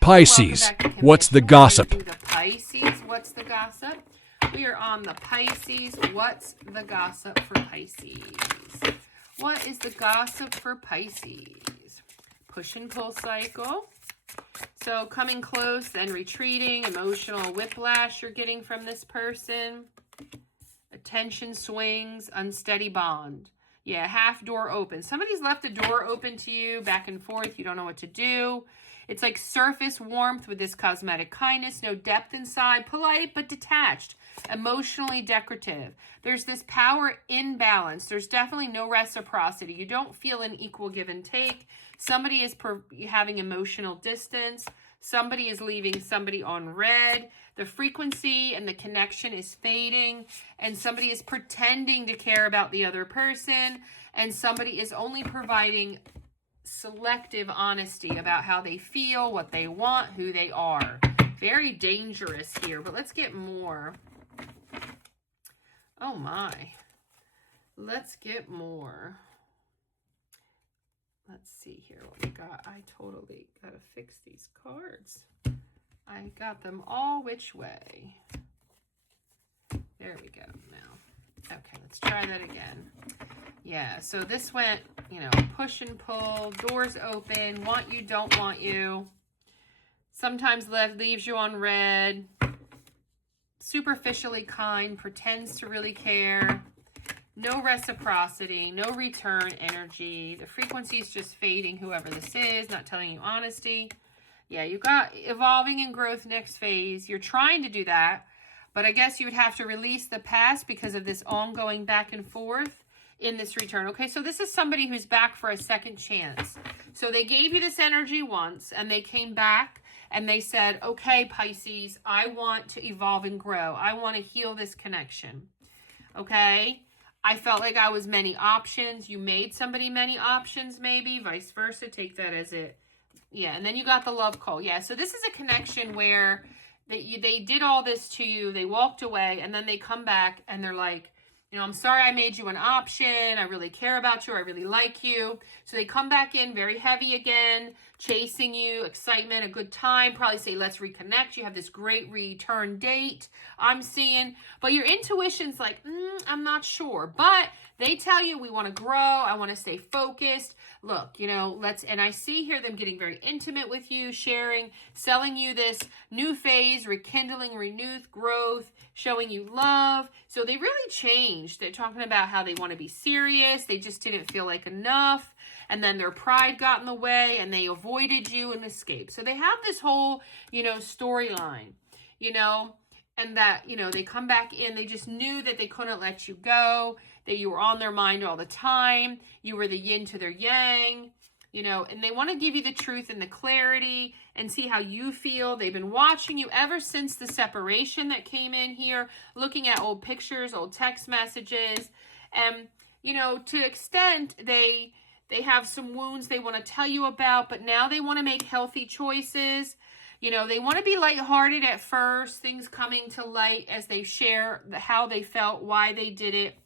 Pisces, what's the gossip? The Pisces, what's the gossip? We are on the Pisces. What's the gossip for Pisces? What is the gossip for Pisces? Push and pull cycle. So coming close and retreating, emotional whiplash you're getting from this person. Attention swings, unsteady bond. Yeah, half door open. Somebody's left a door open to you, back and forth. You don't know what to do. It's like surface warmth with this cosmetic kindness, no depth inside, polite but detached, emotionally decorative. There's this power imbalance. There's definitely no reciprocity. You don't feel an equal give and take. Somebody is having emotional distance. Somebody is leaving somebody on red. The frequency and the connection is fading. And somebody is pretending to care about the other person. And somebody is only providing selective honesty about how they feel, what they want, who they are. Very dangerous here. But let's get more. Oh my. Let's get more. Let's see here what we got. I totally got to fix these cards. I got them all which way. There we go now. Okay, let's try that again. Yeah, so this went, push and pull, doors open, want you, don't want you. Sometimes leaves you on red. Superficially kind, pretends to really care. No reciprocity, no return energy. The frequency is just fading, whoever this is, not telling you honesty. Yeah, you got evolving and growth next phase. You're trying to do that, but I guess you would have to release the past because of this ongoing back and forth in this return. Okay, so this is somebody who's back for a second chance. So they gave you this energy once, and they came back, and they said, okay, Pisces, I want to evolve and grow. I want to heal this connection. Okay? I felt like I was many options. You made somebody many options, maybe. Vice versa. Take that as it. Yeah, and then you got the love call. Yeah, so this is a connection where they did all this to you. They walked away, and then they come back, and they're like, I'm sorry I made you an option. I really care about you. I really like you. So they come back in very heavy again, chasing you, excitement, a good time. Probably say, let's reconnect. You have this great return date I'm seeing. But your intuition's like, I'm not sure. But they tell you, we want to grow. I want to stay focused. Look, and I see here them getting very intimate with you, sharing, selling you this new phase, rekindling, renewed growth, showing you love. So they really changed. They're talking about how they want to be serious. They just didn't feel like enough. And then their pride got in the way and they avoided you and escaped. So they have this whole, storyline, and that, they come back in. They just knew that they couldn't let you go, that you were on their mind all the time. You were the yin to their yang, and they want to give you the truth and the clarity and see how you feel. They've been watching you ever since the separation that came in here, looking at old pictures, old text messages. And, to extent they have some wounds they want to tell you about, but now they want to make healthy choices. They want to be lighthearted at first, things coming to light as they share how they felt, why they did it.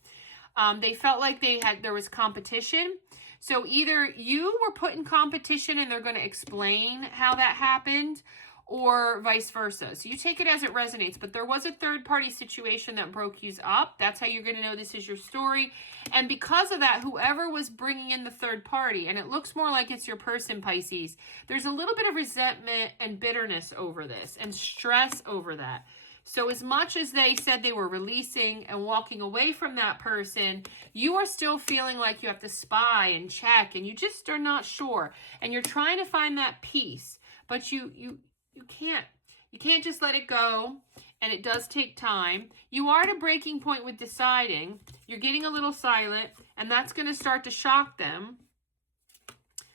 They felt like there was competition. So either you were put in competition and they're going to explain how that happened, or vice versa. So you take it as it resonates, but there was a third-party situation that broke you up. That's how you're going to know this is your story. And because of that, whoever was bringing in the third party, and it looks more like it's your person, Pisces, there's a little bit of resentment and bitterness over this and stress over that. So as much as they said they were releasing and walking away from that person, you are still feeling like you have to spy and check, and you just are not sure. And you're trying to find that peace, but you can't just let it go, and it does take time. You are at a breaking point with deciding. You're getting a little silent, and that's going to start to shock them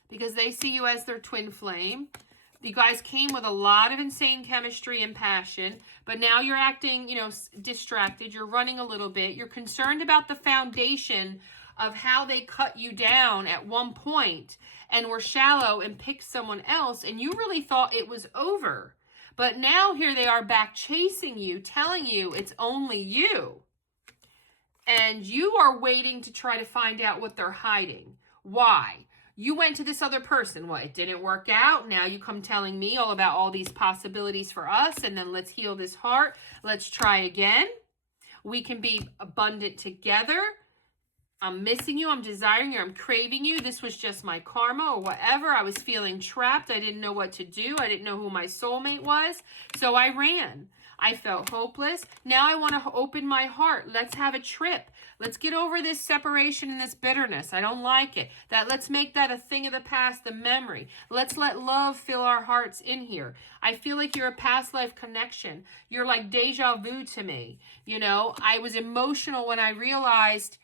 because they see you as their twin flame. You guys came with a lot of insane chemistry and passion, but now you're acting, distracted. You're running a little bit. You're concerned about the foundation of how they cut you down at one point and were shallow and picked someone else, and you really thought it was over. But now here they are back chasing you, telling you it's only you. And you are waiting to try to find out what they're hiding. Why? You went to this other person. What? It didn't work out. Now you come telling me all about all these possibilities for us. And then let's heal this heart. Let's try again. We can be abundant together. I'm missing you. I'm desiring you. I'm craving you. This was just my karma or whatever. I was feeling trapped. I didn't know what to do. I didn't know who my soulmate was. So I ran. I felt hopeless. Now I want to open my heart. Let's have a trip. Let's get over this separation and this bitterness. I don't like it. Let's make that a thing of the past, the memory. Let's let love fill our hearts in here. I feel like you're a past life connection. You're like deja vu to me. You know, I was emotional when I realized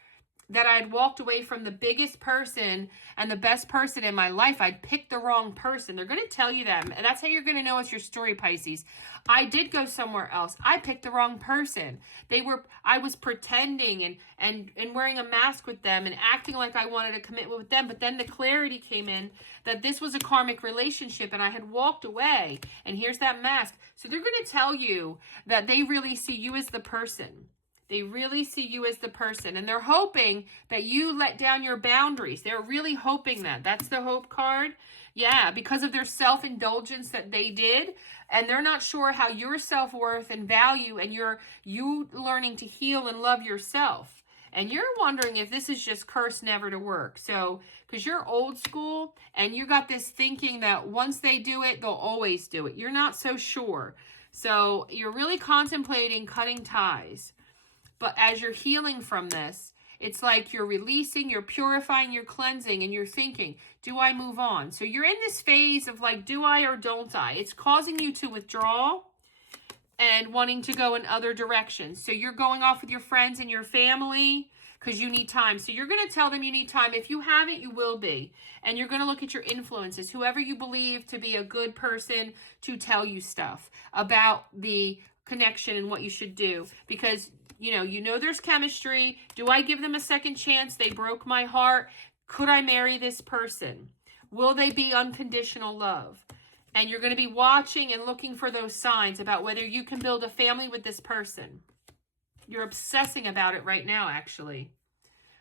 that I had walked away from the biggest person and the best person in my life. I'd picked the wrong person. They're going to tell you that. And that's how you're going to know it's your story, Pisces. I did go somewhere else. I picked the wrong person. I was pretending and wearing a mask with them and acting like I wanted a commitment with them. But then the clarity came in that this was a karmic relationship and I had walked away. And here's that mask. So they're going to tell you that they really see you as the person. They really see you as the person, and they're hoping that you let down your boundaries. They're really hoping that. That's the hope card. Yeah, because of their self-indulgence that they did, and they're not sure how your self-worth and value and you learning to heal and love yourself. And you're wondering if this is just cursed never to work. So, because you're old school, and you got this thinking that once they do it, they'll always do it. You're not so sure. So, you're really contemplating cutting ties. But as you're healing from this, it's like you're releasing, you're purifying, you're cleansing, and you're thinking, do I move on? So you're in this phase of like, do I or don't I? It's causing you to withdraw and wanting to go in other directions. So you're going off with your friends and your family because you need time. So you're going to tell them you need time. If you haven't, you will be. And you're going to look at your influences, whoever you believe to be a good person to tell you stuff about the connection and what you should do. Because you know there's chemistry. Do I give them a second chance? They broke my heart. Could I marry this person? Will they be unconditional love? And you're going to be watching and looking for those signs about whether you can build a family with this person. You're obsessing about it right now, actually.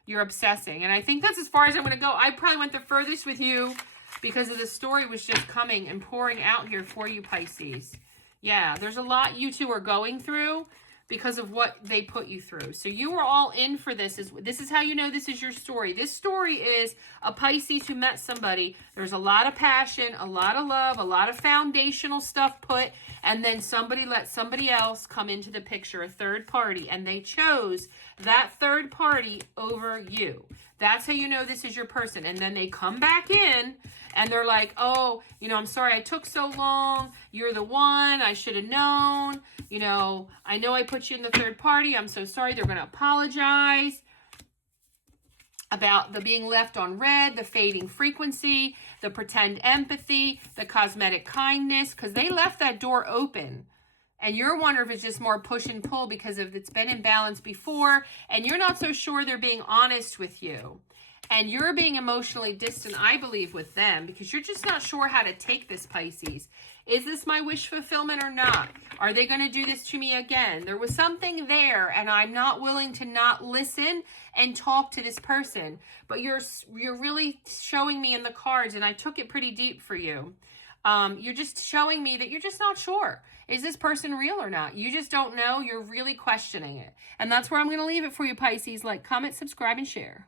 You're obsessing. And I think that's as far as I'm going to go. I probably went the furthest with you because of the story was just coming and pouring out here for you, Pisces. Yeah, there's a lot you two are going through because of what they put you through. So you are all in for this. This is how you know this is your story. This story is a Pisces who met somebody. There's a lot of passion, a lot of love, a lot of foundational stuff put, and then somebody let somebody else come into the picture, a third party, and they chose that third party over you. That's how you know this is your person. And then they come back in and they're like, oh, I'm sorry I took so long. You're the one. I should have known. I know I put you in the third party. I'm so sorry. They're going to apologize about the being left on red, the fading frequency, the pretend empathy, the cosmetic kindness, because they left that door open. And you're wondering if it's just more push and pull because it's been imbalanced before, and you're not so sure they're being honest with you. And you're being emotionally distant, I believe, with them because you're just not sure how to take this, Pisces. Is this my wish fulfillment or not? Are they going to do this to me again? There was something there, and I'm not willing to not listen and talk to this person. But you're really showing me in the cards, and I took it pretty deep for you. You're just showing me that you're just not sure. Is this person real or not? You just don't know. You're really questioning it. And that's where I'm going to leave it for you, Pisces. Like, comment, subscribe, and share.